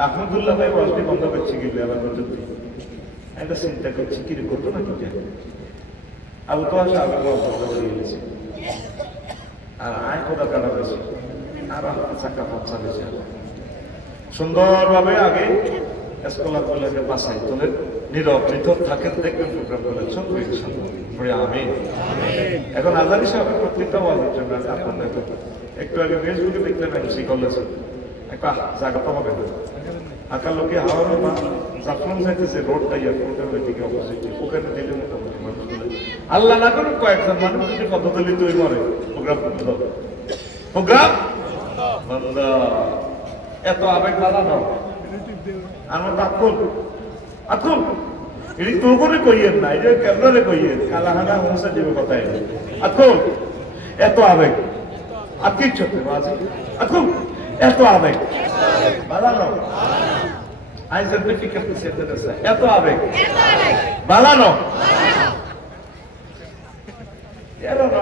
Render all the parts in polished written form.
আহমদুল্লাহ ভাই ওয়াজটি বন্ধ করছে কি আবার পর্যন্ত একটা চিন্তা করছি কি রে করতো না কি আবু তো আসা আগে বন্ধ করে গেছে আর আয় কোথা কাটা গেছে আর চাকা পচা গেছে সুন্দরভাবে আগে স্কলার গুলোকে বাসাই তোলে নীরব পৃথক থাকেন দেখবেন প্রোগ্রাম করে সব আমি এখন আজারি সাহেবের প্রত্যেকটা ওয়াজের জন্য আপনার একটু আগে ফেসবুকে দেখলাম এমসি কলেজে একটা জায়গা তো হবে না আকার লোকে হাওয়ার বা জাফলং যাইতেছে রোডটা এয়ারপোর্টের ওইদিকে অপোজিটে ওখানে দিলে মোটামুটি মানুষগুলো আল্লাহ না করুন কয়েকজন মানুষ যদি পদ্ধতি তৈরি করে প্রোগ্রাম বন্ধ প্রোগ্রাম বন্ধ এত আবেগ বাড়ানো আমার আকুল আকুল এটি তো করে কইয়েন না এটা ক্যামেরারে কইয়েন কালাহানা হোসা দিবে কথাই আকুল এত আবেগ আর কি চলতে বাজে আকুল এত আবেগ বাড়ানো আই সার্টিফিকেট দিতে দিছে এত আবেগ বাড়ানো এরা না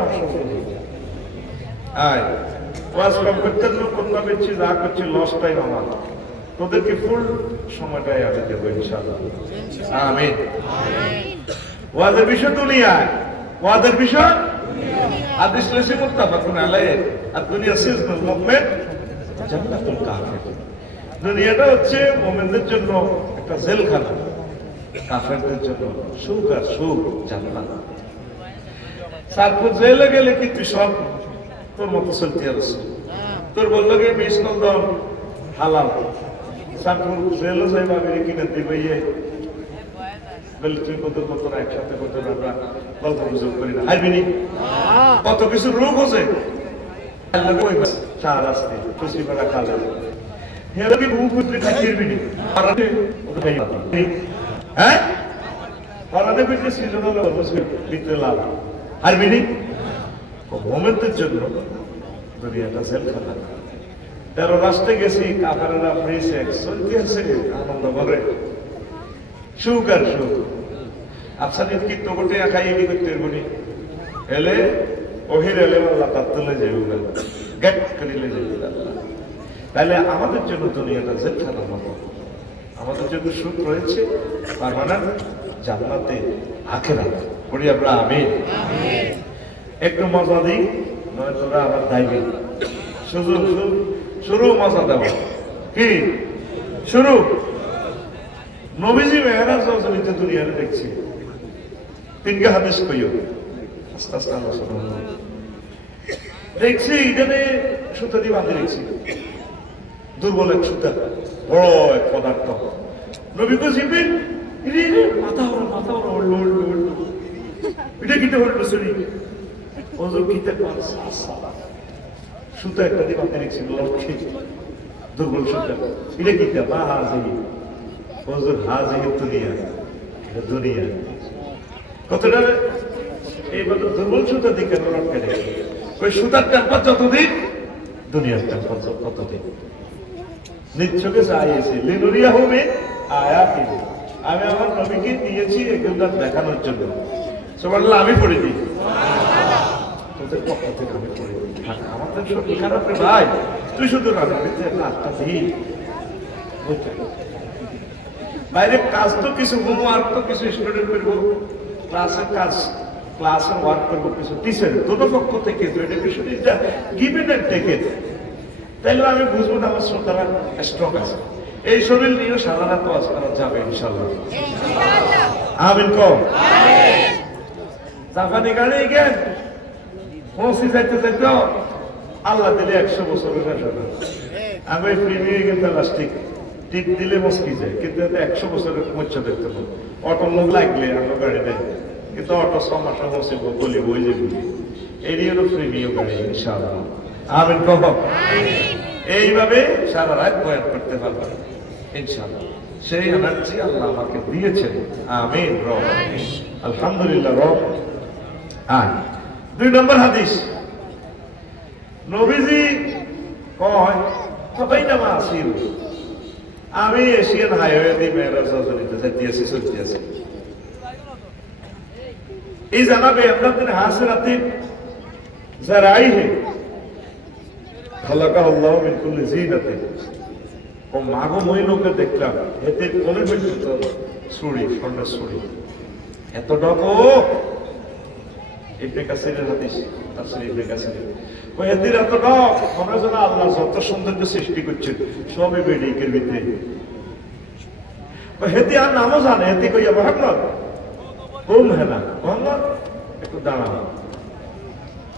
আয় ওয়াজ কম করতে লোক কোন বেশি যা করছে লস টাইম আমার তোদেরকে ফুল সময়টাই আমি দেবো ইনশাআল্লাহ আমিন ওয়াজের বিষয় দুনিয়ায় ওয়াজের বিষয় হাদিস লেসে মুত্তাফাকুন আলাইহি আর দুনিয়া সিজনুল মুমিন জান্নাতুল কাফির দুনিয়াটা হচ্ছে মুমিনদের জন্য একটা জেলখানা কাফেরদের জন্য সুখ আর সুখ জান্নাত সারপুর জেলে গেলে কি তুই সব তোর মতো চলতে আসছে তোর বললো গিয়ে বিষ্ণুদন হালাল সারপুর জেলও যাইবা আমি কিনে দিবে বলে তুই কত কত একসাথে কত আমরা গল্প গুজব করি না হাইবিনি কত কিছু রোগ হচ্ছে চা রাস্তে খুশি করা খালে হেরবি বহু পুত্রে খাইবিনি হ্যাঁ পরাদে পিঠে সিজনাল বিক্রে লাভ হারবিনি মোমেন্টের জন্য দুনিয়াটা জেলখানা 13 রাষ্ট্রে গেছি কাফেররা ফ্রি সেক্স চলতে আছে আনন্দ করে সুখ আর সুখ আফসানির কি তো গোটে খাইয়ে কি করতে পারবি এলে ওহির এলে আল্লাহ তার তুলে যাবে গেট করিলে যাবে আল্লাহ তাহলে আমাদের জন্য দুনিয়াটা জেলখানার মতো আমাদের জন্য সুখ রয়েছে পার্মানেন্ট জান্নাতে আখিরাত পড়ি আমরা আমিন একটু মজা দিই নয় তোরা আবার দাইবি শুরু মজা দেব কি শুরু নবীজি মেহরাজ রজনীতে দুনিয়াতে দেখছি তিনকে হাদিস কইও আস্তে আস্তে আলোচনা দেখছি এখানে সুতা দিয়ে বাঁধে দেখছি দুর্বল এক সুতা বড় এক পদার্থ নবী কো জিবিন মাথা ওড় এটা কিতে হলো শুনি ওজো কিতে পাঁচ সুতা একটা দিয়ে বাঁধে দেখছি লক্ষ্মী দুর্বল সুতা এটা কিতে মা হাজি ওজো হাজি দুনিয়া এটা দুনিয়া কতটা এই বলতো দুর্বল সুতা দিকে লটকে দেখি ওই সুতার টেম্পার যতদিন দুনিয়ার টেম্পার ততদিন নিচ্ছকে চাইছি লিনুরিয়া হবে আয়াতি আমি আমার নবীকে দিয়েছি এগুলো দেখানোর জন্য সুবহানাল্লাহ আমি পড়ে দিই তোদের পক্ষ থেকে আমি পড়ে দিই আমাদের শরীর খারাপ রে ভাই তুই শুধু রাজনীতিতে একটা দিই বাইরে কাজ তো কিছু হোমওয়ার্ক তো কিছু স্টুডেন্ট করবো ক্লাসের কাজ ক্লাসের ওয়ার্ক করবো কিছু টিচার দুটো পক্ষ থেকে গিভেন এন্ড টেকেন তাইলে আমি বুঝবো না আমার শ্রোতারা স্ট্রক আছে এই শরীর নিয়েও সারা রাত ওয়াজ করা যাবে ইনশাআল্লাহ আমিন কম জাপানি গাড়ি গেন পৌঁছে যাইতে যাইতে আল্লাহ দিলে 100 বছরের শাসন আমি প্রিমিয়ার কিন্তু প্লাস্টিক টিপ দিলে মস্কি যায় কিন্তু 100 বছরের মচ্ছ দেখতে পাবো অটো লোক লাগলে আমরা গাড়ি দেয় কিন্তু অটো 6 মাসের বসে বলি বই যাবি এরই হলো প্রিমিয়ার গাড়ি ইনশাআল্লাহ আমিন কম এইভাবে সারা রাত বয়ান করতে পারবো ইনশাআল্লাহ সেই এনার্জি আল্লাহ আমাকে দিয়েছেন আমিন রব আলহামদুলিল্লাহ রব আর 2 নম্বর হাদিস নবীজি কয় সবাই নামা আসিল আমি এশিয়ান হাইওয়ে দিয়ে মেয়েরাজ রজনীতে যাইতেছি চলতেছি এই জানাবে আপনাদের হাসরাতে যারাই হে خلقه الله من كل زينة ও মাগো মই লোকে দেখলাম এতে কোনে পর্যন্ত ছুরি, স্বর্ণের ছুরি, এত ডকো ইবনে কাসিরের হাদিস, তাফসীর ইবনে কাসির। ওই এদের এত ডক, মনে হয় যেন আল্লাহ যত সৌন্দর্য সৃষ্টি করছেন সবই বেডিকের ভিতরে। ওই হেতি আর নামও জানে, হেতি কইয়া মোহাম্মদ হুম হ্যাঁ না মোহাম্মদ একটু দাঁড়াও,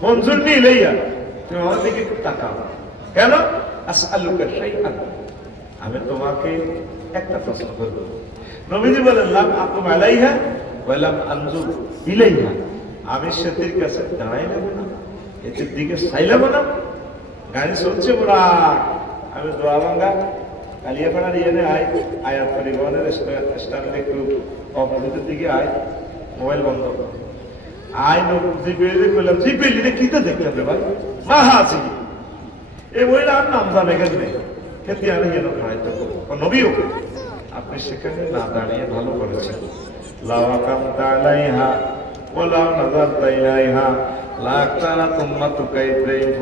মঞ্জুর নিয়ে লইয়া তুমি আমার দিকে একটু তাকাও। কেন? আসআলুকা শাইআন, আমি তোমাকে একটা প্রশ্ন করব। নবীজি বলেন লাম আকুম আলাইহা ওয়া লাম আনজুর ইলাইহা, আমি সেতির কাছে দাঁড়াইলাম না, এটির দিকে চাইলাম না, গাড়ি চলছে বড়া, আমি দোয়া ভাঙ্গা কালিয়াপাড়ার ইয়েনে আয়, আয়াত পরিবহনের স্ট্যান্ডে একটু অপোজিটের দিকে আয়, মোবাইল বন্ধ আয়, জিপিএলে করলাম, জিপিএলে কিতে দেখলাম রে ভাই মা হাসি এই বইটা আর নাম জানে গেছে খেতে আনে যেন খাইতে নবীও আপনি সেখানে না দাঁড়িয়ে ভালো করেছেন। লাওয়াকাম তালাইহা ওয়ালাউ নাযারতা ইলাইহা লাকানা তুম্মাতুকা ইব্রাহিম,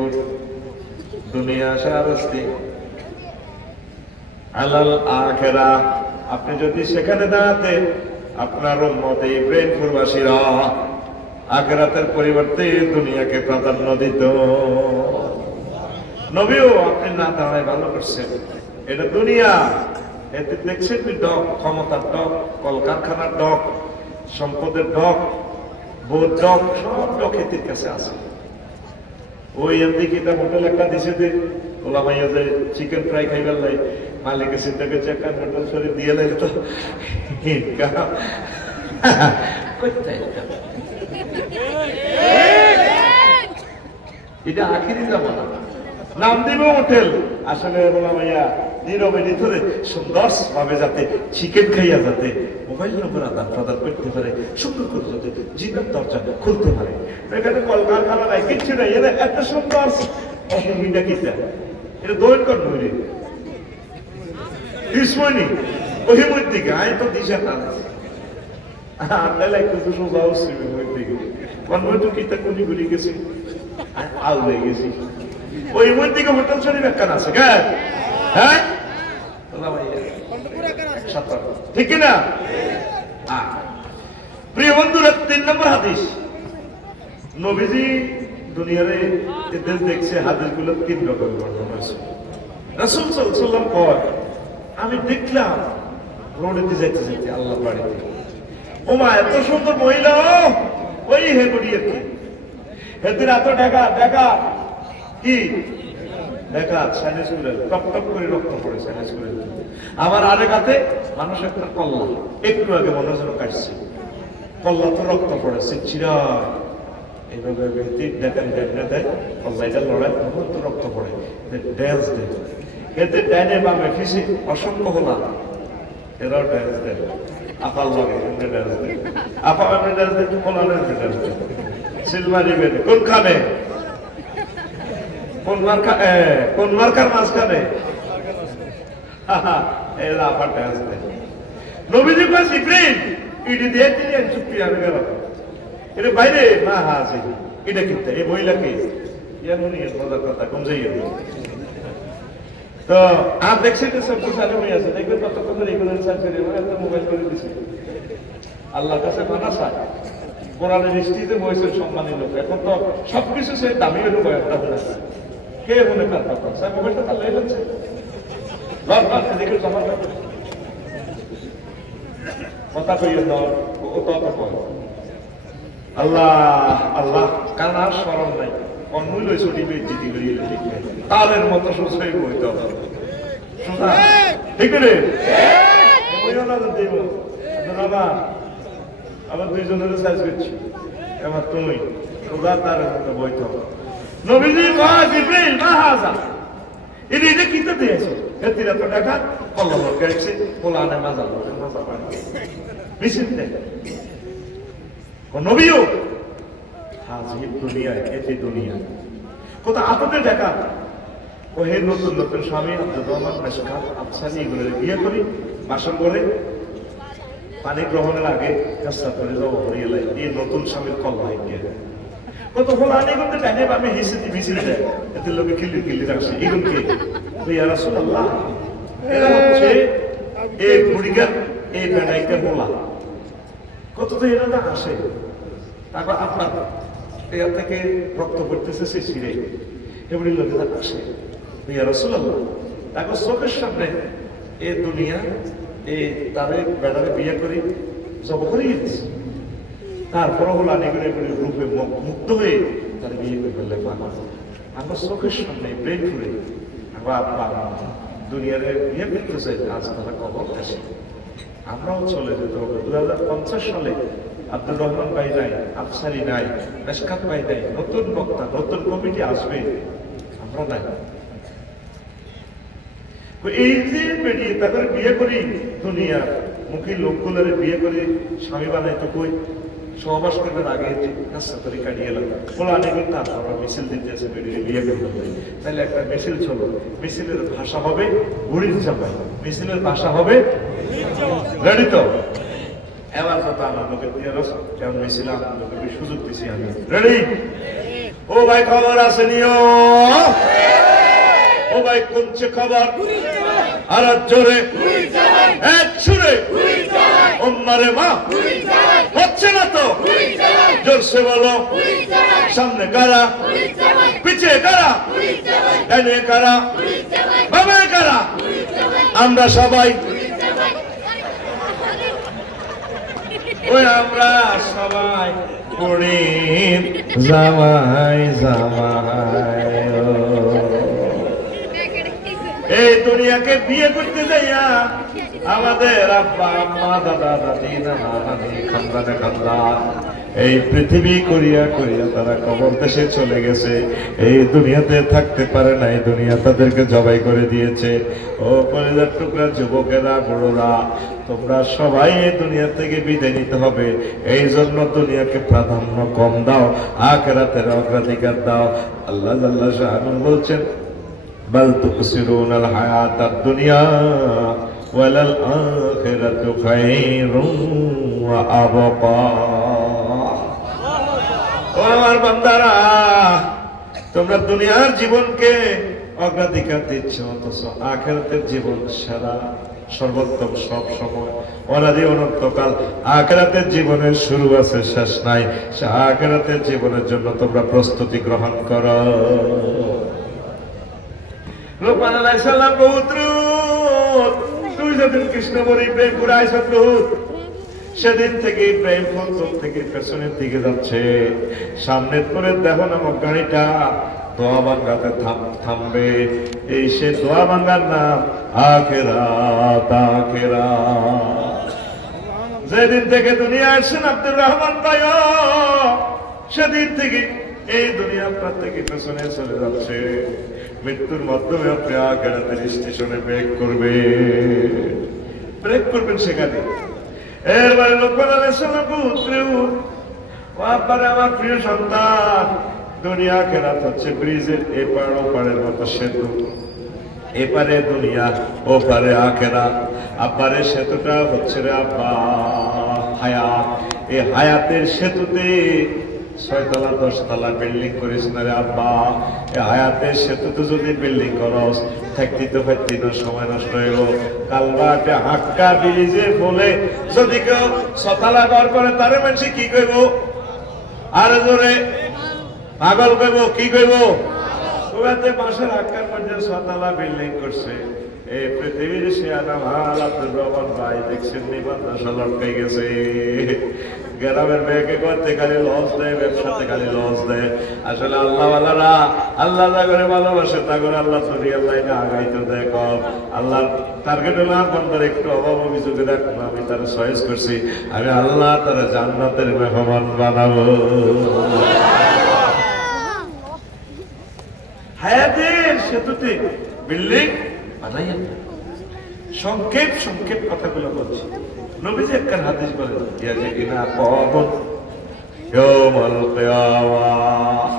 দুনিয়া শারস্তি আলাল আখিরা, আপনি যদি সেখানে দাঁড়াতে আপনার উম্মত ইব্রাহিমপুরবাসীরা আখিরাতের পরিবর্তে দুনিয়াকে প্রাধান্য দিত। নবীও আপনি না দাঁড়ায় ভালো করছেন, এটা দুনিয়া, এতে দেখছেন ডক, ক্ষমতার ডক, কলকারখানার ডক, সম্পদের ডক, বোর ডক, সব ডক এটির কাছে আছে। ওই এমদিকে হোটেল একটা দিছে যে ওলা মাইয়া যে চিকেন ফ্রাই খাইবার লাই মালিকের চিন্তা করছে একটা হোটেল সরি দিয়ে লাইলে তো এটা আখিরি জামানা, নাম দিব হোটেল, আসলে ওলা মাইয়া নীরবে নিথরে সুন্দর ভাবে যাতে চিকেন খাইয়া যাতে মোবাইল নম্বর আদান প্রদান করতে পারে, সুন্দর করে যাতে জীবন দরজা খুলতে পারে। এখানে কলকারখানা নাই, কিচ্ছু নাই, এটা এত সুন্দর অসুবিধা কিটা, এটা দৈন কর নইলে দিসমনি ওই মধ্যে দিকে আয় তো দিশা না আমরা লাগতো তো সোজা উঠছি ওই দিকে কনভর্ট কিটা কোনি ঘুরে গেছি আউ হয়ে গেছি ওই মধ্যে দিকে হোটেল শরীফ একখান আছে হ্যাঁ ঠিক না? প্রিয় বন্ধুরা, 3 নম্বর হাদিস, নবীজি দুনিয়ারে এদের দেখছে হাদিস গুলো 3 রকমের বর্ণনা হয়েছে। রাসূল সাল্লাল্লাহু আলাইহি ওয়াসাল্লাম কয়, আমি দেখলাম রোডেতে যাইতে যাইতে আল্লাহ বাড়িতে, ওমা এত সুন্দর মহিলা, ওই হে গড়িয়ে কি হেদের এত ঢাকা কি দেখা সাইনেস করে টপ টপ করে রক্ত পড়ে সাইনেস করে। আমার আরেক হাতে মানুষ একটা কল্লা, একটু আগে মনে হচ্ছে কাটছে, কল্লা তো রক্ত পড়েছে চিরা এইভাবে দেখান দেয় কল্লাইটা লড়াই তো রক্ত পড়ে, ড্যান্স দেয় এতে ডাইনে বামে ফিসে অসংখ্য হলা, এরাও ড্যান্স দেয়, আপাল লাগে ড্যান্স দেয়, আপা এমনি ড্যান্স দেয়, কলা ড্যান্স দেয়, সিলমারি বেড়ে কোনখানে কোন মার্কার মাঝখানে এরা আবার ড্যান্স দেয়। নবীজি কাছে ইব্রাহিম ইডি দিয়ে দিলেন চুক্তি আমি গেল এটা বাইরে না আছে এটা কিন্তু এই মহিলাকে ইয়ানুনি মজার কথা কম যাই তো আর দেখছি তো সব কিছু আলমী আছে, দেখবেন কতক্ষণ ধরে এগুলো রিসার্চ করে একটা মোবাইল করে দিছে। আল্লাহর কাছে মানা চায়, কোরআনের দৃষ্টিতে বয়সের সম্মানী লোক, এখন তো সবকিছু সে দামি হলো একটা হলে কে মনে কার কথা স্যার মোবাইলটা তার লেগে যাচ্ছে দেখে জমা কথা কইয়ে দাও ও তো কয় আল্লাহ আল্লাহ, কারণ আর স্মরণ নাই, অন্যই লই ছুটি বেজিতি করিয়ে তাদের মতো সুস্থই বইতে হবে ঠিক রে বাবা, আবার দুইজনের সাইজ করছি, এবার তুমি সোজা তার মতো বইতে হবে। নবীজি জিবরিল মা হাযা ইনি এটা কিতে দিয়েছে এতিরা তো দেখা আল্লাহ গাইছে কোরআনে মাজা পানি মিশিন দেয় ও নবীও হাজির দুনিয়া এতে দুনিয়া কত আপদে দেখা ও হে নতুন নতুন স্বামী আব্দুর রহমান মেশকাত আফসানি এগুলো বিয়ে করি বাসন করে পানি গ্রহণের আগে কাজটা করে যাবো হরিয়ে লাই এই নতুন স্বামীর কল্লা গিয়ে কত ফল আনি করতে টাইনে আমি হিসেবে মিছিল দেয় এতে লোকে কিলি কিলি রাখছে এগুলো কি ইয়া রাসূলুল্লাহ এরা এই বুড়িগার এই বেড়াইতে বলা কত তো এরা আসে, তারপর আপনার এর থেকে রক্ত পড়তেছে সে ছিঁড়ে এমনি লোকেরা আসে ইয়া রাসূলুল্লাহ, তারপর চোখের সামনে এ দুনিয়া এই তাদের বেড়ারে বিয়ে করে জব করিয়ে দিচ্ছে, তারপর হলো অনেকগুলো রূপে মুক্ত হয়ে তার বিয়ে করে ফেললে আমার চোখের সামনে ব্রেন ফুলে আবার দুনিয়ার বিয়ে করতে চাই, আজ তারা কবর আসে। আমরাও চলে যেতে হবে। 2050 সালে আব্দুর রহমান ভাই নাই, আফসারি নাই, মেশকাত ভাই নাই, নতুন বক্তা নতুন কমিটি আসবে, আমরা নাই। এই যে বেরিয়ে তাদের বিয়ে করি দুনিয়া মুখী লোকগুলোর বিয়ে করে স্বামী বানাইতো কই সহবাস করবার আগে রাস্তা করে কাটিয়ে এলাম বলে অনেক তারপর মিছিল দিতেছে বেরিয়ে বিয়ে করতে, তাহলে একটা মিছিল চলো, মিছিলের ভাষা হবে বুড়ির চাপাই, মিছিলের ভাষা হবে রেডি তো। এবার কথা আমার লোকের দিয়ে কেমন মিছিল আমার লোকের সুযোগ দিছি আমি রেডি। ও ভাই খবর আছে নিও, ও ভাই কোনছে খবর আর জোরে এক সুরে ওম্মারে মা হচ্ছে না তো জোরসে বলো, সামনে কারা পিছে কারা ডানে কারা বামে কারা, আমরা সবাই ওই আমরা সবাই পড়ির জামাই জামাই। এই দুনিয়াকে বিয়ে করতে যাইয়া আমাদের আব্বা আম্মা দাদা দাদি নানা নানি খানদানে খানদান এই পৃথিবী করিয়া করিয়া তারা কবর দেশে চলে গেছে, এই দুনিয়াতে থাকতে পারে না, এই দুনিয়া তাদেরকে জবাই করে দিয়েছে। ও কলিজার টুকরা যুবকেরা বড়রা তোমরা সবাই এই দুনিয়া থেকে বিদায় নিতে হবে, এই জন্য দুনিয়াকে প্রাধান্য কম দাও, আখিরাতের অগ্রাধিকার দাও। আল্লাহ জাল্লা শাআনুহু বলছেন বাল তুকসিরুনাল হায়াতাদ দুনিয়া ওয়ালাল আখিরাতু খায়রুন ওয়া আবকা। ও আমার বান্দারা তোমরা দুনিয়ার জীবনকে অগ্রাধিকার দিচ্ছ, অথচ আখিরাতের জীবন সেরা সর্বোত্তম সব সময় অনাদি অনন্তকাল। আখিরাতের জীবনের শুরু আছে শেষ নাই, সে আখিরাতের জীবনের জন্য তোমরা প্রস্তুতি গ্রহণ করো। লোকমান আলাইহিস সালাম বহুত তুই যেদিন কৃষ্ণ বলি প্রেম পুরাইছ বহুত, সেদিন থেকে প্রেম পঞ্চম থেকে পেছনের দিকে যাচ্ছে, সামনের করে দেখো নামক গাড়িটা দোয়া ভাঙ্গাতে থামবে, এই সে দোয়া ভাঙ্গার নাম আখিরাত। আখিরাত যেদিন থেকে দুনিয়া আসছেন আব্দুর রহমান ভাই, সেদিন থেকে এই দুনিয়া আপনার থেকে পেছনে চলে যাচ্ছে, মৃত্যুর মাধ্যমে আপনি আখিরাতের স্টেশনে ব্রেক করবেন সেখানে। এরবারে লোকমান আলাইহিস সালাম বাবারে আমার প্রিয় সন্তান, দুনিয়া আখিরাত হচ্ছে ব্রিজের এপার ওপারের মতো সেতু, এপারে দুনিয়া ওপারে আখিরাত। আব্বারে সেতুটা হচ্ছে রে আব্বা হায়াত, এই হায়াতের সেতুতে 6 তলা 10 তলা বিল্ডিং করিস না রে আব্বা, এই হায়াতের সেতুতে যদি বিল্ডিং করস থাকতে তো পারতি না, সময় নষ্ট হইব। কালবাটে হাক্কা ব্রিজে বলে যদি কেউ 6 তলা ঘর করে তারে মানুষ কি কইব, আর জোরে পাগল কইব, কি কইব? ওতে বাসার হাক্কার মধ্যে 6 তলা বিল্ডিং করছে। এই পৃথিবীর শিয়ানা মাল আব্দুর রহমান ভাই দেখছেন নিবন্ধা লটকাই গেছে। গ্রামের মেয়েকে করতে খালি লস দেয়, ব্যবসাতে খালি লস দেয়। আসলে আল্লাহওয়ালারা আল্লাহ যা করে ভালোবাসে তা করে আল্লাহ দুনিয়ার লাইনে আগাইতে দেখো। আল্লাহ টার্গেট হলো আপনাদের একটু অভাব অভিযোগে দেখো, আমি তারা চয়েস করছি, আমি আল্লাহ তারা জান্নাতের মেহমান বানাবো। হায়াতের সেতুতে বিল্ডিং বানাইয়া সংক্ষেপ কথাগুলো বলছি। নবীজি একখান হাদিস বলেন, ইয়া যে কিনা কবর ইয়াউমাল কিয়ামাহ,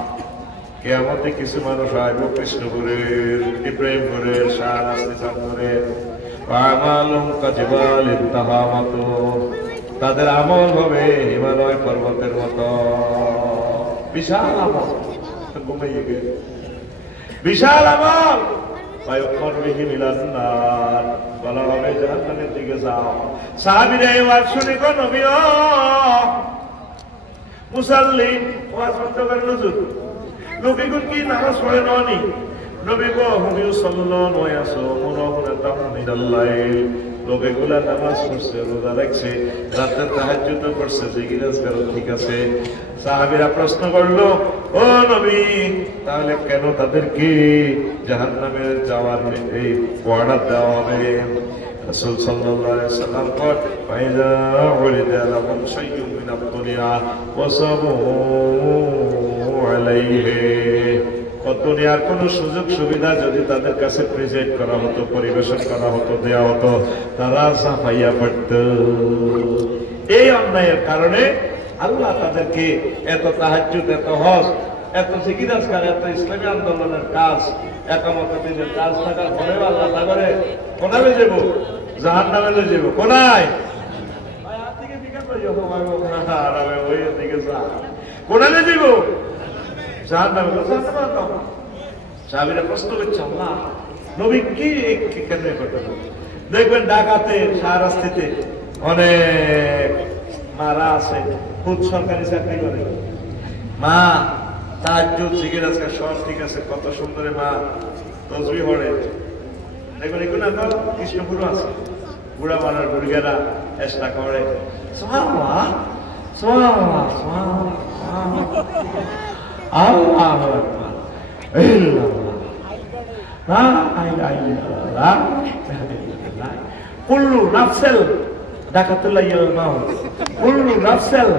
কিয়ামতে কিছু মানুষ আইব কৃষ্ণপুরের, ইব্রাহিমপুরের, শাহরাস্তি চত্বরের, আমালুম কাজিবালিন তাহামাতু, তাদের আমল হবে হিমালয় পর্বতের মতো বিশাল আমল, ঘুমাইয়ে গেল বিশাল আমল। বলা হবে হবে, জাহান্নামের দিকে যাও। সাহাবীরা এই ওয়াজ শুনে কোন নবী ও মুসাল্লি ওয়াজ বন্ধ করেন হুজুর, লোকজন কি নামাজ পড়ে ননি? নবী গো হুজুর সাল্লাল্লাহু আলাইহি ওয়াসাল্লাম মিনাল্লাইল, লোকগুলা নামাজ পড়ছে, রোজা রাখছে, রাতে তাহাজ্জুদ পড়ছে, জিকিরাজ করো, ঠিক আছে। সাহাবীরা প্রশ্ন করলো, ও নবী তাহলে কেন তাদেরকে জাহান্নামে যাওয়ার এই ওয়ার্ডার দেওয়া হবে? রাসূল সাল্লাল্লাহু আলাইহি ওয়াসাল্লাম কয় ফাইযা উরিদা লাহুম শাইয়ুম মিনাদ দুনিয়া ওয়াসাবু আলাইহি, দুনিয়ার কোন সুযোগ সুবিধা যদি তাদের কাছে প্রেজেন্ট করা হতো, পরিবেশন করা হতো, দেওয়া হতো, তারা সাফাইয়া পড়ত। এই অন্যায়ের কারণে আল্লাহ তাদেরকে এত তাহাজ্জুদ, এত হজ, এত জিকির আজকার, এত ইসলামী আন্দোলনের কাজ, একামত দিনের কাজ থাকার পরেও আল্লাহ তাগরে কোনাবে যাব, জাহান্নামে যাব। কোনায় কোনালে যাব, জাহান্নামে। সাহাবীরা প্রশ্ন করছে, আল্লাহ নবী কি কেন করতেন? দেখবেন ঢাকাতে শাহরাস্তিতে অনেক মারা আছে, খুব সরকারি চাকরি করে, মা তাহাজ্জুদ জিকির আজকার সব ঠিক আছে, কত সুন্দর মা তসবিহ পড়ে। দেখবেন এগুলো তো কৃষ্ণপুরও আছে, বুড়া মারার বুড়িয়ারা চেষ্টা করে, সুবহানাল্লাহ সুবহানাল্লাহ সুবহানাল্লাহ আল্লাহু আকবার লা ইলাহা ইল্লাল্লাহ কুল্লু নাফসিল দাকাতুল ইয়াল মাউত, কুল্লু নাফসিল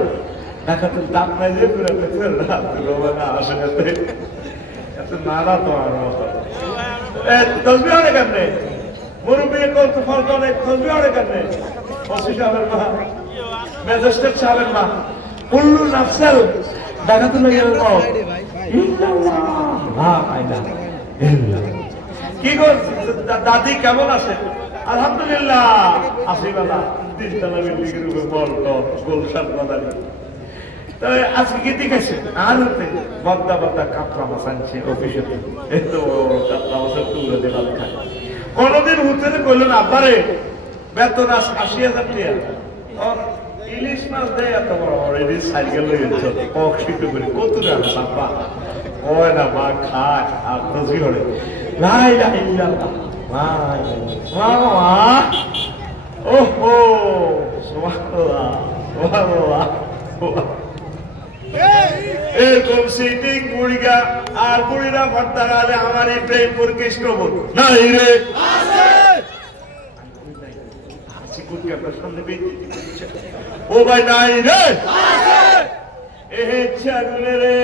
দাকাতুল দাম নাই যে পুরো পেছন রাত রোবানা আসেতে এত নারা তো আর মতো এ তসবিহ রে কেমনে মুরব্বি কোন তো ফল করে তসবিহ রে কেমনে ওসি সাহেবের মা ম্যাজিস্ট্রেট সাহেবের মা কুল্লু নাফসিল দাকাতুল ইয়াল মাউত ইল্লাল্লাহ লা ইলাহা ইল্লাল্লাহ। কি গো দাদি কেমন আছে? আলহামদুলিল্লাহ আছি বাবা, তিনতলা বিল্ডিংয়ের উপর বলতো গোলশান বাদানি। তবে আজকে কি দেখাচ্ছে আর বদ্দা বদ্দা কাপড়া মাছ আনছে অফিসে, এত কাপড়া মাছের তুলে দিয়ে ভাত খায়। কোনদিন হুতেরে কইলেন আব্বারে বেতন ৮০,০০০ টাকা, ইলিশ মাছ দেয় এত বড় বড় ইলিশ সাইকেল লয়ে গেছে, কক সিদ্ধ করে কত টাকা সাব্বা হয় না, মা খায় আর তসবিহ করে লা ইলাহা ইল্লাল্লাহ মা সুবহানাল্লাহ ওহো সুবহানাল্লাহ সুবহানাল্লাহ। এরকম সিটিং বুড়িগা আর বুড়িরা ভর্তার আলে আমার এই প্রেমপুর কৃষ্ণপুর নাই রে ও ভাই নাই রে ছাগলে রে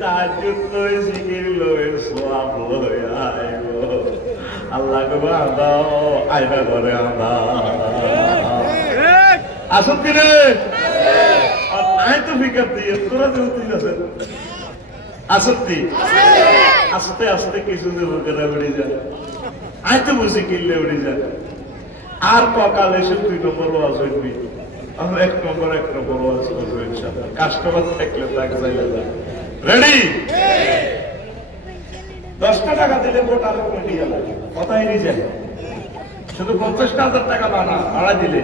তাহাজ্জুদ লই জিকির লই সওয়াব লই আইবো আল্লাহ গো আল্লাহ আইবা করে আল্লাহ আসুন কি রে আই তো ফিকার দিয়ে তোরা যে উঠি আছে আসতি আস্তে আস্তে কিছু দেব করে উড়ে যায়, আই তো বুঝি কিনলে উড়ে যায়। আর ককাল এসে ২ নম্বর ওয়াজ হইবি, আমরা ১ নম্বর ওয়াজ করবো ইনশাআল্লাহ। কাস্টমার থাকলে তাকে চাইলে যায় রেডি। ১০ টাকা দিলে ভোটার কমিটি গেল কথাই নিজে, শুধু ৫০,০০০ টাকা ভাড়া দিলে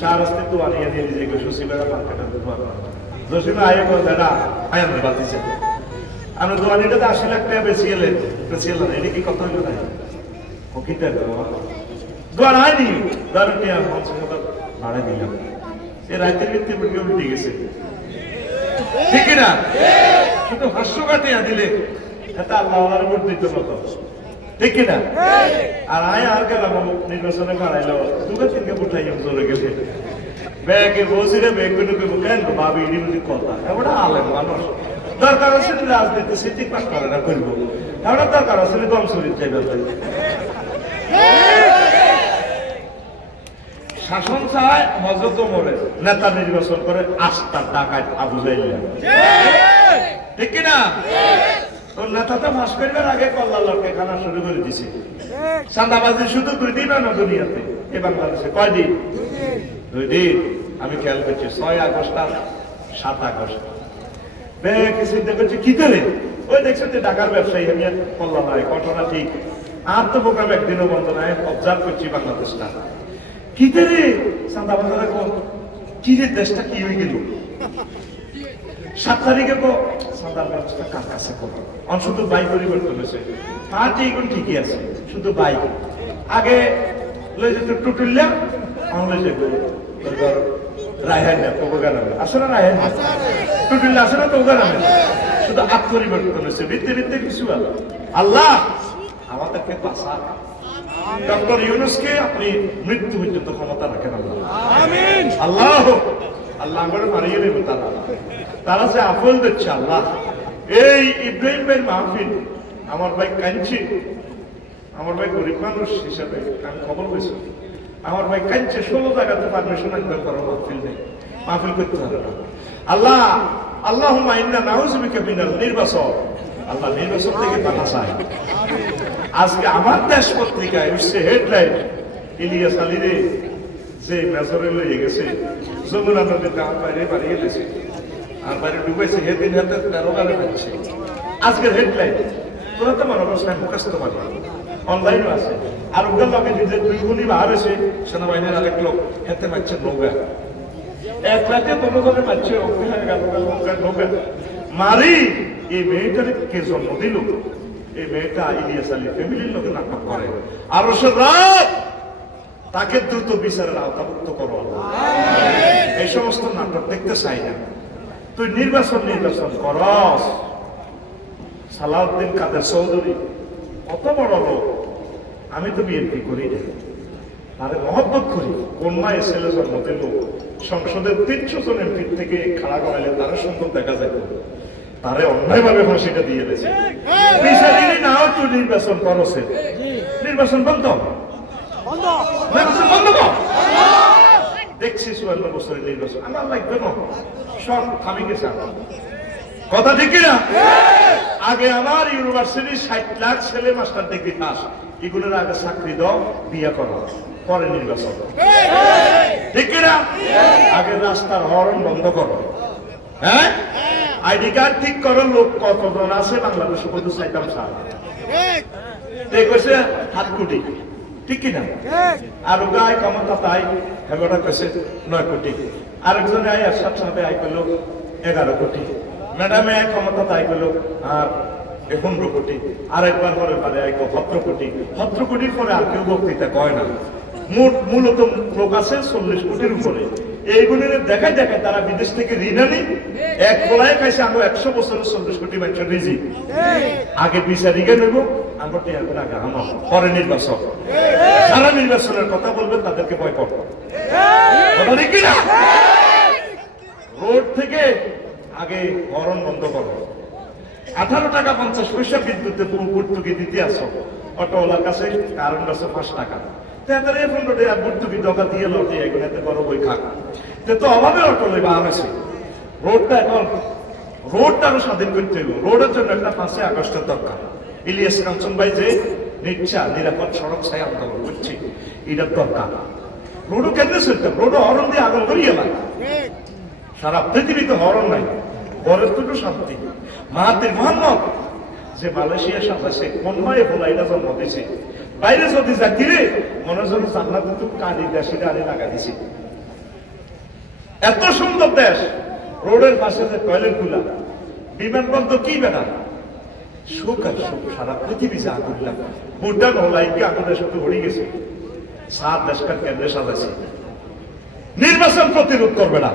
শাহরাস্তি তো আনিয়ে দিয়ে নিজেকে সচিবেরা মার্কেটের দোকান জসিমে আয়ে বলতে না আয়ান বাতিছে আমরা দোয়ানিটাতে ৮০ লাখ টাকা বেশি গেলেন এটা কি কথা হইল না? ও কি দোয়ান হয়নি, দোয়ানটি আর ভাড়া দিলাম, এ রাতের ভিত্তি উল্টে গেছে, ঠিক না? শুধু ৫০০ টাকা দিলে এটা আল্লাহ ভোট দিত মতো, ঠিক কিনা? আর আয় আর গেলাম নির্বাচনে হারাইল ২-৩কে উঠাই চলে গেছে ব্যাগে বসিরে ব্যাগগুলো কেন ভাবি ইডিমিটি কথা এমন আলেম মানুষ দরকার আছে রাজনীতি সিটি পাস করে না করবো, এমন দরকার আছে দম শরীর চাইবে। শাসন চায় হজরত ওমরে নেতা নির্বাচন করে আস্থা ডাকাত আবু জাইল, ঠিক কিনা? তোর নেতা তো মাস করবার আগে কল্লা লড়কে খানা শুরু করে দিছে, চাঁদাবাজি শুধু ২ দিন না দুনিয়াতে, এ বাংলাদেশে কয় দিন? 2 দিন। আমি খেয়াল করছি ৬ আগস্ট আর ৭ আগস্ট কিছু দেখছি কি করে ওই দেখছো যে ঢাকার ব্যবসায়ী আমি কল্লা নয় ঘটনা ঠিক আর তো প্রোগ্রাম একদিনও বন্ধ নাই, অবজার্ভ করছি বাংলাদেশটা কি রে চাঁদা বাজারে কি রে দেশটা কি হয়ে গেল। 7 তারিখে চাঁদার ব্যবস্থা কার কাছে করো, শুধু বাইক পরিবর্তন হয়েছে, পার্টি এখন ঠিকই আছে, শুধু বাইক আগে লই যেত টুটুল্লা লই যেত রায়হান না তোগান আছে না, রায়হান টুটুল্লা আছে না তোগান, শুধু আপ পরিবর্তন হয়েছে, ভিত্তি কিছু আল্লাহ আমাদেরকে বাঁচা। ডক্টর ইউনূসকে আপনি মৃত্যু পর্যন্ত ক্ষমতা রাখেন আল্লাহ, আমিন। আল্লাহ আল্লাহ আমরা মারিয়ে নেব তারা যে আফল দিচ্ছে আল্লাহ। এই ইব্রাহিম ভাই মাহফিল আমার ভাই কাঁদছে, আমার ভাই গরিব মানুষ হিসাবে আমি খবর পেয়েছি, আমার ভাই কাঁদছে 16 জায়গাতে পারমিশন একবার করো মাহফিল নেই, মাহফিল করতে হবে না। আল্লাহ আল্লাহুম্মা ইন্না নাউযু বিকা মিনাল নির্বাচন, আল্লাহ নির্বাচন থেকে বাঁচা চাই। আজকে আমার দেশ পত্রিকায় উঠছে হেডলাইন, ইলিয়াস আলী রে যে মেজরে লইয়ে গেছে যমুনা নদীতে আমার বাইরে বাড়িয়ে গেছে, আর বাইরে ডুবেছে, হেদিন হাতে 13 বারে পাচ্ছে। আজকের হেডলাইন তোরা তো মনে করছে মুখস্থ পারবে, অনলাইনও আছে। আর ওগুলো লগে নিজের 2 গুণই বার হয়েছে, সেনাবাহিনীর আরেক লোক হেতে মারছে নৌকা, এক রাতে দোনো মারছে নৌকা মারি। এই মেয়েটার কে জন্ম দিল? এই মেয়েটা ইলিয়াস আলী ফ্যামিলির লোকে নাটক করে, আর রাত তাকে দ্রুত বিচারের আওতাভুক্ত করো। এই সমস্ত নাটক দেখতে চাই না। তুই নির্বাচন করস। সালাউদ্দিন কাদের চৌধুরী কত বড় লোক, আমি তো বিএনপি করি না, তারে মহব্বত করি। কন্যায় ছেলে জন্ম দিল, সংসদের 300 জন এমপি থেকে খাড়া করাইলে তারা সুন্দর দেখা যেত, তারে অন্যায়ভাবে ফাঁসিটা দিয়ে দিয়েছে। বিচারিনি নাও তুই নির্বাচন করছে, নির্বাচন বন্ধ দেখছি 54 বছরের নির্বাচন আমার লাগবে না, সব থামি গেছে কথা ঠিক না। আগে আমার ইউনিভার্সিটির 60 লাখ ছেলে মাস্টার ডিগ্রি পাস, এগুলোর আগে চাকরি দাও, বিয়ে করো, পরে নির্বাচন ঠিক না। আগে রাস্তার হর্ন বন্ধ করো, হ্যাঁ আইডি কার্ড ঠিক করার লোক কতজন আছে বাংলাদেশে, কত চাইতাম স্যার দেখছে হাত কোটি ঠিক কিনা। আর গায়ে ক্ষমতা তাই হেগোটা কেছে 9 কোটি, আরেকজনে আয় আর সাথে আয় পেল 11 কোটি, ম্যাডামে এক ক্ষমতা তাই পেল আর 15 কোটি, আরেকবার পরে পারে 17 কোটি। 17 কোটির পরে আর কেউ বক্তৃতা কয় না। মূলত লোক আছে 40 কোটির উপরে। এইগুলির দেখায় দেখায় তারা বিদেশ থেকে ঋণ আনি, এক গোলায় খাইছে আমরা 100 বছরের 40 কোটি মানুষের রিজি। আগে বিচারিকে নেব আমরা আগে আমার পরে নির্বাচন, যারা নির্বাচনের কথা বলবেন তাদেরকে বয়কট কিনা। রোড থেকে আগে হরণ বন্ধ করো। 18 টাকা 50 পয়সা বিদ্যুৎ ভর্তুকি দিতে আসো, অটোওয়ালার কাছে কারেন্ট আছে 5 টাকা, 15 টাকা ভর্তুকি টাকা দিয়ে লটে এগুলোতে বড় বই খাক। তো অভাবে অটো লইবা আমেছে। রোডটা এখন রোডটা আরো স্বাধীন করতে হইব। রোডের জন্য একটা 5 আগস্টের দরকার। ইলিয়াস কাঞ্চন ভাই যে নিরাপদ সড়ক ছায় আন্দোলন করছে, এটার দরকার। রোডও কেন্দ্রে চলতে, রোডও হরণ দিয়ে আগুন করিয়ে লাগে। সারা পৃথিবীতে হরণ নাই, বরের দুটো শান্তি। মাহাতির মোহাম্মদ যে মালয়েশিয়া সাথে কোন মায়ে ভোলাইটা জন্ম দিয়েছে, বাইরে যদি যাচ্ছি রে মনে হয় জান্নাতে তো কালি দেশি গাড়ি লাগা দিছে। এত সুন্দর দেশ, রোডের পাশে যে টয়লেট গুলা, বিমানবন্দর কি বেড়া সুখ আর সুখ। সারা পৃথিবী যা করলাম, ভুটান হলাইকে আমাদের সাথে ঘুরে গেছে। 7 দেশকার কেন্দ্রে সাজাইছে, নির্বাচন প্রতিরোধ করবে না।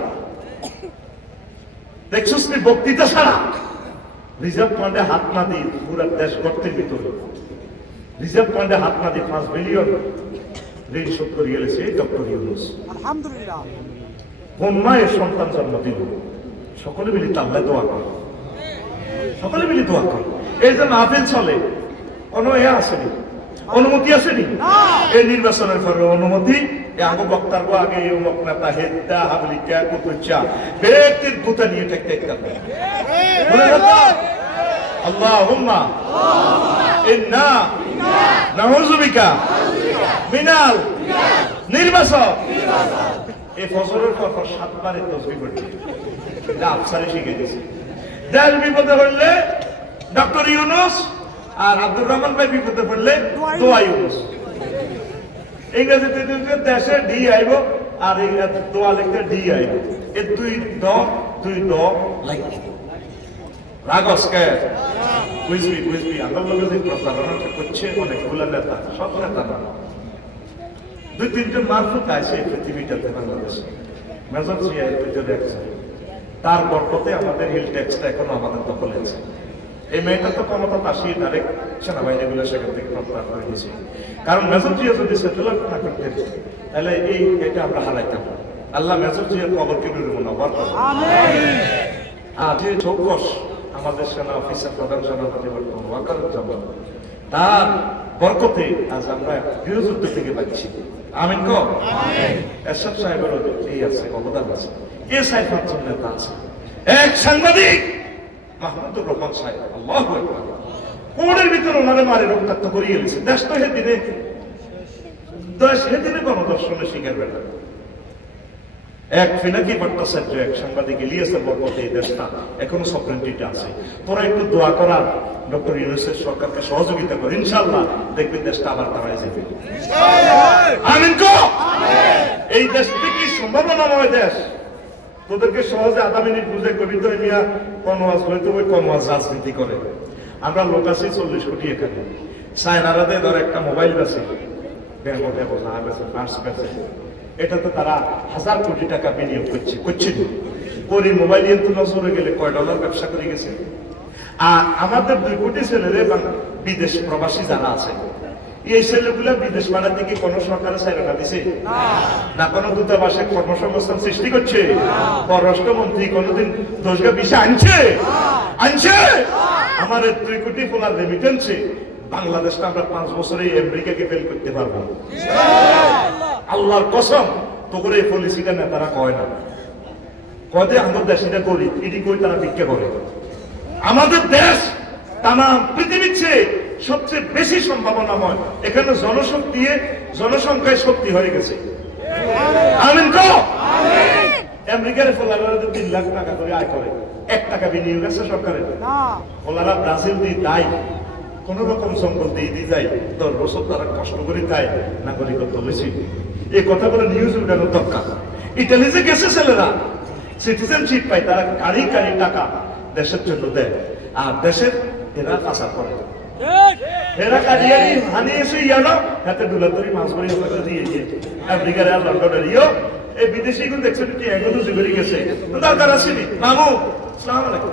দেখছিস তুই বক্তৃতা ছাড়া রিজার্ভ ফান্ডে হাত না দিয়ে পুরো দেশ গর্তের ভিতরে, রিজার্ভ ফান্ডে হাত না দিয়ে 5 বিলিয়ন ঋণ শোধ করে গেছে ডক্টর ইউনূস। আলহামদুলিল্লাহ। কোন মায়ের সন্তান জন্ম দিল, সকলে মিলে তাল্লায় দোয়া কর, সকলে মিলে দোয়া কর। এই যে মাহফিল চলে, কোনো আসেনি, অনুমতি আসেনি। এই নির্বাচনের পরে অনুমতি আগে বক্তার আগে নেতা হেদা হাবলিকা কুতুচ্চা ব্যক্তির গুতা নিয়ে ঠেকতে থাকবে। আল্লাহুম্মা ইন্না নাউযু বিকা মিনাল নির্বাচন। এই ফজরের পর 7 বার তাসবিহ করতে, এটা আফসারে শিখে দিয়েছে। দেশ বিপদে হলে ডক্টর ইউনূস আর আব্দুর রহমান ভাই বিপদে পড়লে দোয়া ইউনুস। ইংরেজিতে দেশে ডি আইব আর দোয়া লিখতে ডি আইব। এ দুই দ লাইক রাগসকে বুঝবি আল্লাহর লগে যে প্রতারণাটা করছে অনেকগুলা নেতা, সব নেতা না, দুই তিনটে মারফত আছে পৃথিবীটাতে বাংলাদেশে। মেজর জিয়া দেখছে তার বরকতে আমাদের হিল ট্যাক্সটা এখনো আমাদের দখলে আছে। এই মেয়েটা তো ক্ষমতা আসিয়ে ডাইরেক্ট সেনাবাহিনী গুলো সেখান থেকে প্রত্যাহার করে দিয়েছে। কারণ মেজর জিয়া যদি সেটেলার না করতেন তাহলে এটা আমরা হারাইতাম। আল্লাহ মেজর জিয়ার কবরকে নূর আর যে চৌকস আমাদের সেনা অফিসার প্রধান সেনাপতি বর্তমান ওয়াকারুজ্জামান, তার বরকতে আজ আমরা গৃহযুদ্ধ থেকে পাচ্ছি। আমিন কো এরশাদ সাহেবের এই আছে, অবদান আছে। এ সাইফার জন্য নেতা আছে এক সাংবাদিক মাহমুদুর রহমান সাহেব, আল্লাহু আকবার, কোণের ভিতরে ওনারে মারে রক্তাক্ত করিয়ে গেছে। দেশ তো সেদিনে গণদর্শনে শিকার বেলা এক ফিনাকি ভট্টাচার্য এক সাংবাদিক ইলিয়াসের বরকতে এই দেশটা এখনো সফরেন্টিটা আছে। তোরা একটু দোয়া করার ডক্টর ইউনূসের সরকারকে সহযোগিতা করে, ইনশাআল্লাহ দেখবি দেশটা আবার দাঁড়ায় যাবে। আমিন কো এই দেশটি কি সম্ভাবনাময় দেশ? তোদেরকে সহজে আধা মিনিট বুঝে কবি তো মিয়া কনওয়াজ হয়তো ওই কনওয়াজ রাজনীতি করে। আমরা লোক আছি 40 কোটি এখানে, চায়নারাতে ধর একটা মোবাইল আছে এটা তো তারা 1000 কোটি টাকা বিনিয়োগ করছে ওই মোবাইল তো নজরে গেলে কয় ডলার ব্যবসা করে গেছে। আর আমাদের 2 কোটি ছেলেরে বিদেশ প্রবাসী যারা আছে, এই ছেলেগুলো বিদেশ বাড়াতে কি কোনো সরকারের চাইনা দিছে না, কোনো দূতাবাসে কর্মসংস্থান সৃষ্টি করছে? পররাষ্ট্রমন্ত্রী কোনোদিন 10 ভিসা আনছে? আমার 2 কোটি পোলার রেমিটেন্সে বাংলাদেশটা আমরা 5 বছরে আমেরিকাকে ফেল করতে পারবো। আল্লাহর কসম, তো করে এই পলিসিটা নেতারা কয় না, কদে আমাদের দেশটা করি এটি কই তারা ভিক্ষা করে। আমাদের দেশ তামাম পৃথিবীর চেয়ে সবচেয়ে বেশি সম্ভাবনাময়, এখানে জনশক্তি জনসংখ্যায় শক্তি হয়ে গেছে। আমিন কো আমেরিকার ফলারা 3 লাখ টাকা করে আয় করে, 1 টাকা বিনিয়োগ আছে সরকারের। ফলারা ব্রাজিল দিয়ে দায় কোন রকম জঙ্গল দিয়ে যায়, 10 বছর তারা কষ্ট করে দেয়, নাগরিকত্ব বেশি। এই কথাগুলো নিউজ উঠানোর দরকার। ইটালি যে গেছে ছেলেরা সিটিজেনশিপ পায়, তারা কারি টাকা দেশের জন্য দেয়, আর দেশের এরা পাচার করে। এরা কারিয়ারি হানিয়েছে ইয়ানো হাতে ডুলাতরি মাছ ধরে দিয়ে দিয়ে আমেরিকার আর লন্ডনের এই বিদেশি গুলো দেখছেন কি এগুলো জুবেরি গেছে দরকার আছে মামু আসসালামু আলাইকুম।